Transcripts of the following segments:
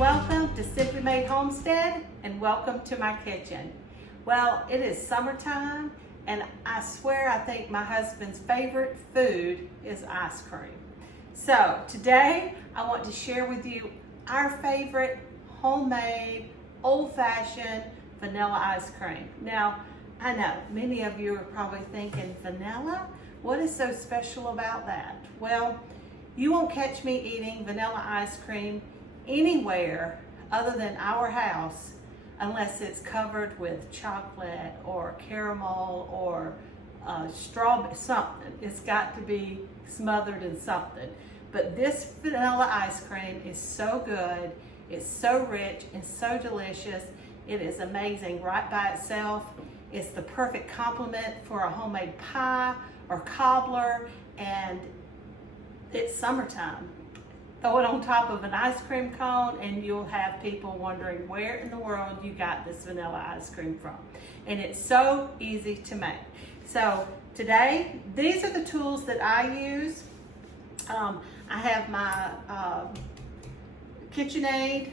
welcome to Simply Made Homestead, and welcome to my kitchen. Well, it is summertime, and I swear I think my husband's favorite food is ice cream. So today I want to share with you our favorite homemade, old-fashioned vanilla ice cream. Now, I know many of you are probably thinking, vanilla? What is so special about that? Well, you won't catch me eating vanilla ice cream anywhere other than our house unless it's covered with chocolate or caramel or strawberry, something. It's got to be smothered in something. But this vanilla ice cream is so good, it's so rich and so delicious. It is amazing right by itself. It's the perfect complement for a homemade pie or cobbler, and it's summertime. Throw it on top of an ice cream cone and you'll have people wondering where in the world you got this vanilla ice cream from. And it's so easy to make. So today, these are the tools that I use. I have my KitchenAid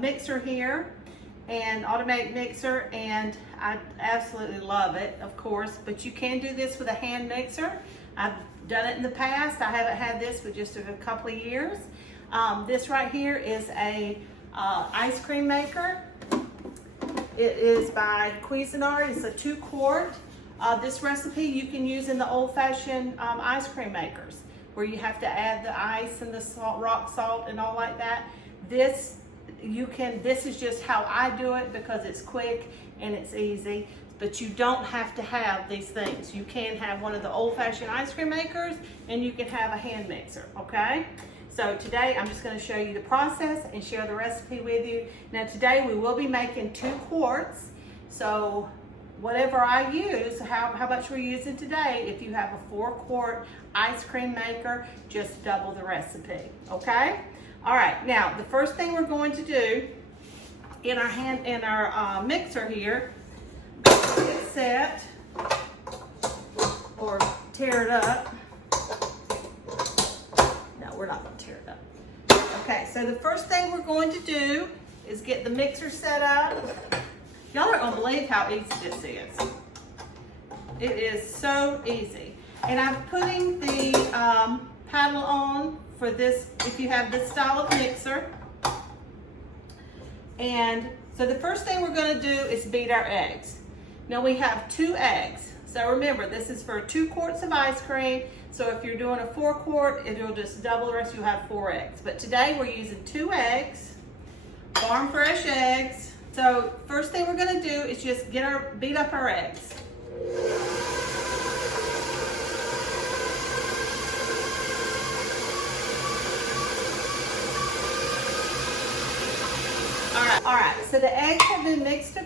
mixer here, and automatic mixer, and I absolutely love it, of course, but you can do this with a hand mixer. I've done it in the past. I haven't had this for just a couple of years. This right here is a ice cream maker. It is by Cuisinart. It's a 2-quart. This recipe you can use in the old-fashioned ice cream makers, where you have to add the ice and the salt, rock salt and all like that. This is just how I do it because it's quick and it's easy. But you don't have to have these things. You can have one of the old-fashioned ice cream makers, and you can have a hand mixer, okay? So today I'm just going to show you the process and share the recipe with you. Now today we will be making 2 quarts. So whatever I use, how much we're using today, if you have a 4-quart ice cream maker, just double the recipe, okay? All right, now the first thing we're going to do in our mixer here, get it set or tear it up. No, we're not going to tear it up. Okay, so the first thing we're going to do is get the mixer set up. Y'all aren't going to believe how easy this is. It is so easy. And I'm putting the paddle on for this, if you have this style of mixer. And so the first thing we're going to do is beat our eggs. Now we have 2 eggs. So remember, this is for 2 quarts of ice cream. So if you're doing a 4-quart, it'll just double the rest, you'll have 4 eggs. But today we're using 2 eggs, farm fresh eggs. So first thing we're going to do is just beat up our eggs. All right, so the eggs have been mixed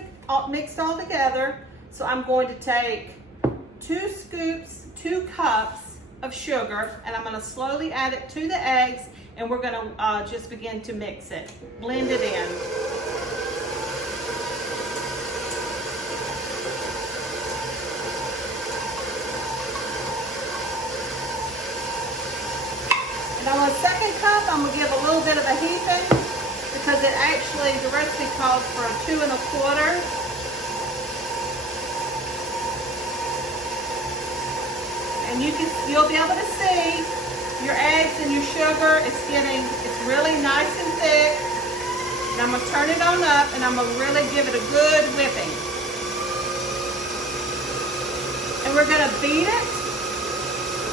all together. So I'm going to take 2 scoops, 2 cups of sugar, and I'm going to slowly add it to the eggs, and we're going to just begin to mix it, blend it in. And on the second cup, I'm going to give a little bit of a heaping, because it actually, the recipe calls for a 2 1/4. And you'll be able to see your eggs and your sugar, it's really nice and thick. And I'm gonna turn it on up, and I'm gonna really give it a good whipping. And we're gonna beat it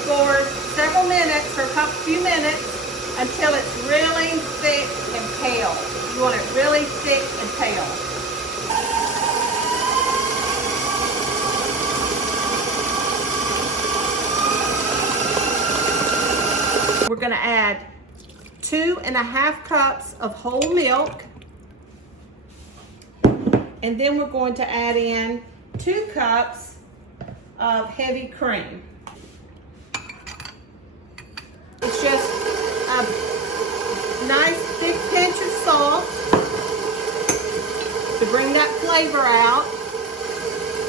for several minutes, or a few minutes, until it's really thick and pale. You want it really thick and pale. We're going to add 2 1/2 cups of whole milk, and then we're going to add in 2 cups of heavy cream. It's just a nice thick pinch of salt to bring that flavor out,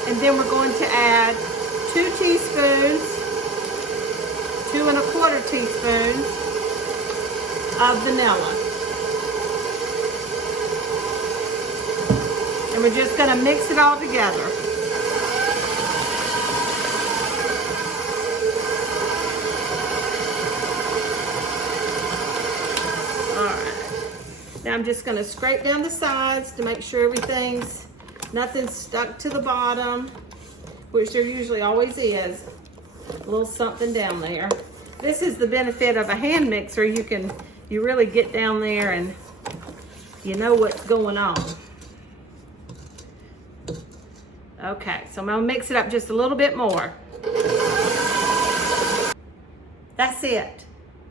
and then we're going to add 2 teaspoons, 2 1/4 teaspoons of vanilla. And we're just gonna mix it all together. Now I'm just going to scrape down the sides to make sure nothing's stuck to the bottom, which there usually always is. A little something down there. This is the benefit of a hand mixer. You really get down there and you know what's going on. Okay, so I'm going to mix it up just a little bit more. That's it.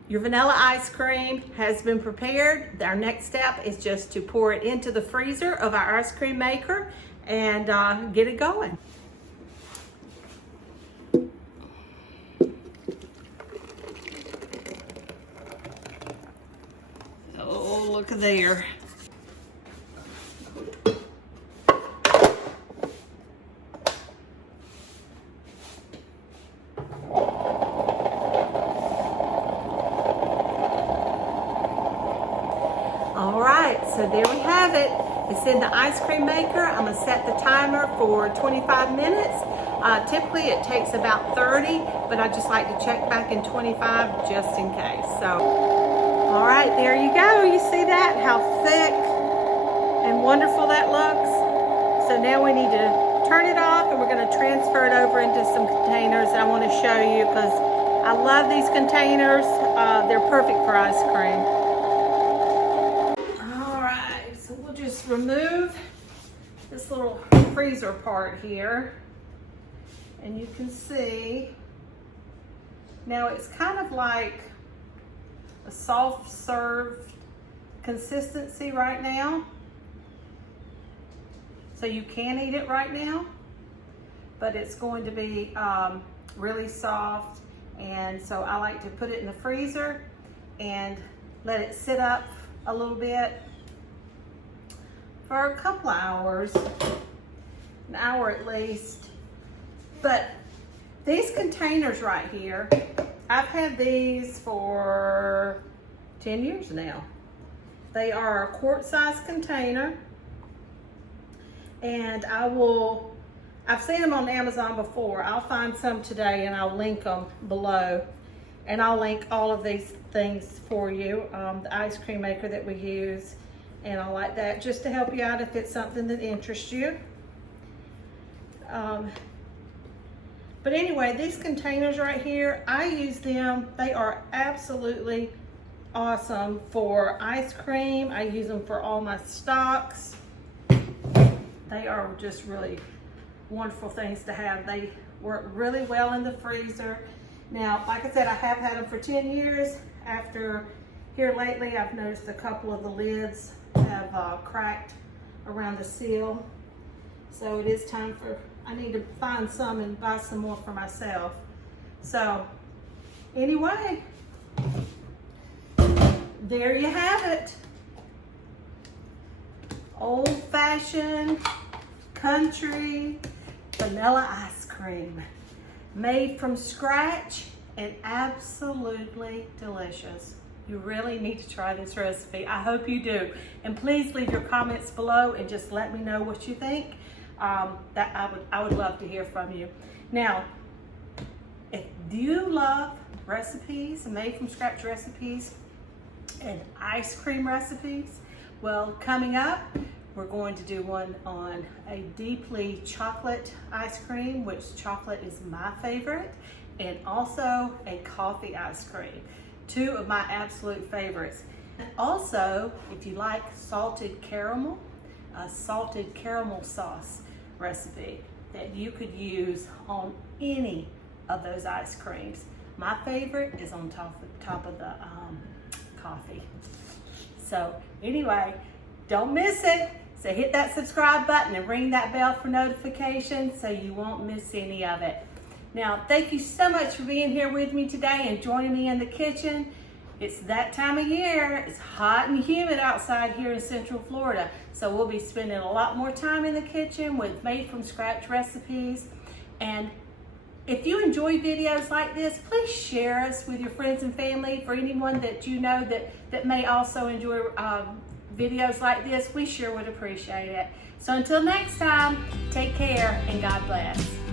Your vanilla ice cream has been prepared. Our next step is just to pour it into the freezer of our ice cream maker and get it going. Oh, look at there. All right, so there we have it. It's in the ice cream maker. I'm gonna set the timer for 25 minutes. Typically it takes about 30, but I just like to check back in 25 just in case. So, all right, there you go. You see that? How thick and wonderful that looks. So now we need to turn it off and we're gonna transfer it over into some containers that I wanna show you because I love these containers. They're perfect for ice cream. Just remove this little freezer part here and you can see now it's kind of like a soft serve consistency right now, so you can eat it right now, but it's going to be really soft, and so I like to put it in the freezer and let it sit up a little bit for a couple of hours, an hour at least. But these containers right here, I've had these for 10 years now. They are a quart-sized container, and I've seen them on Amazon before. I'll find some today and I'll link them below, and I'll link all of these things for you, the ice cream maker that we use, and all like that, just to help you out if it's something that interests you. But anyway, these containers right here, I use them. They are absolutely awesome for ice cream. I use them for all my stocks. They are just really wonderful things to have. They work really well in the freezer. Now, like I said, I have had them for 10 years. After here lately, I've noticed a couple of the lids have cracked around the seal. So it is time I need to find some and buy some more for myself. So anyway, there you have it. Old-fashioned country vanilla ice cream, made from scratch and absolutely delicious. You really need to try this recipe. I hope you do. And please leave your comments below and just let me know what you think. That I would love to hear from you. Now, if you love recipes, made from scratch recipes, and ice cream recipes, well, coming up, we're going to do one on a deeply chocolate ice cream, which chocolate is my favorite, and also a coffee ice cream. Two of my absolute favorites. Also, if you like salted caramel, a salted caramel sauce recipe that you could use on any of those ice creams. My favorite is on top of the coffee. So anyway, don't miss it. So hit that subscribe button and ring that bell for notifications so you won't miss any of it. Now, thank you so much for being here with me today and joining me in the kitchen. It's that time of year. It's hot and humid outside here in Central Florida. So we'll be spending a lot more time in the kitchen with made from scratch recipes. And if you enjoy videos like this, please share us with your friends and family. For anyone that you know that may also enjoy videos like this, we sure would appreciate it. So until next time, take care and God bless.